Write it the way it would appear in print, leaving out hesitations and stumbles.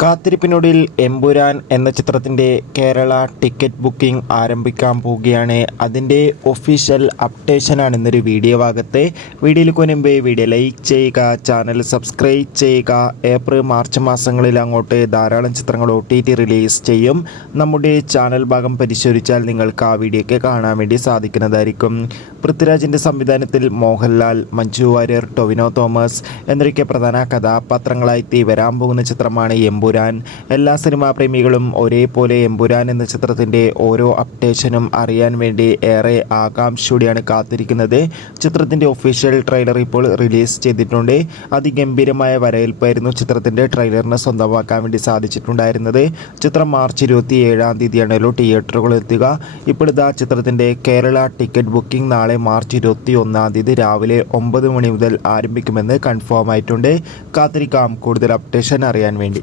കാത്തിരിപ്പിനൊടുവിൽ എമ്പുരാൻ എന്ന ചിത്രത്തിൻ്റെ Kerala ticket booking ആരംഭിക്കാൻ പോവുകയാണ്. അതിൻ്റെ ഒഫീഷ്യൽ അപ്ഡേഷനാണ് ഇന്നൊരു വീഡിയോ ഭാഗത്ത്. വീഡിയോയിൽ മുൻപ് വീഡിയോ ലൈക്ക് ചെയ്യുക, ചാനൽ സബ്സ്ക്രൈബ് ചെയ്യുക. ഏപ്രിൽ മാർച്ച് മാസങ്ങളിൽ അങ്ങോട്ട് ധാരാളം ചിത്രങ്ങൾ OTT റിലീസ് ചെയ്യും. നമ്മുടെ ചാനൽ ഭാഗം പരിശോധിച്ചാൽ നിങ്ങൾക്ക് ആ വീഡിയോയ്ക്ക് കാണാൻ വേണ്ടി സാധിക്കുന്നതായിരിക്കും. പൃഥ്വിരാജിൻ്റെ സംവിധാനത്തിൽ മോഹൻലാൽ, മഞ്ജു വാര്യർ, ടൊവിനോ തോമസ് എന്നൊക്കെ പ്രധാന കഥാപാത്രങ്ങളായി വരാൻ പോകുന്ന ചിത്രമാണ് എമ്പുരാൻ. എല്ലാ സിനിമാ പ്രേമികളും ഒരേപോലെ എമ്പുരാൻ എന്ന ചിത്രത്തിൻ്റെ ഓരോ അപ്ഡേഷനും അറിയാൻ വേണ്ടി ഏറെ ആകാംക്ഷയോടെയാണ് കാത്തിരിക്കുന്നത്. ചിത്രത്തിൻ്റെ ഒഫീഷ്യൽ ട്രെയിലർ ഇപ്പോൾ റിലീസ് ചെയ്തിട്ടുണ്ട്. അതിഗംഭീരമായ വരവേൽപ്പായിരുന്നു ചിത്രത്തിൻ്റെ ട്രെയിലറിന് സ്വന്തമാക്കാൻ വേണ്ടി സാധിച്ചിട്ടുണ്ടായിരുന്നത്. ചിത്രം മാർച്ച് 27 തിയേറ്ററുകളിൽ എത്തുക. ഇപ്പോഴത്തെ ചിത്രത്തിൻ്റെ കേരള ടിക്കറ്റ് ബുക്കിംഗ് നാളെ മാർച്ച് 21 രാവിലെ 9 മണി മുതൽ ആരംഭിക്കുമെന്ന് കൺഫേം ആയിട്ടുണ്ട്. കാത്തിരിക്കാം കൂടുതൽ അപ്ഡേഷൻ അറിയാൻ വേണ്ടി.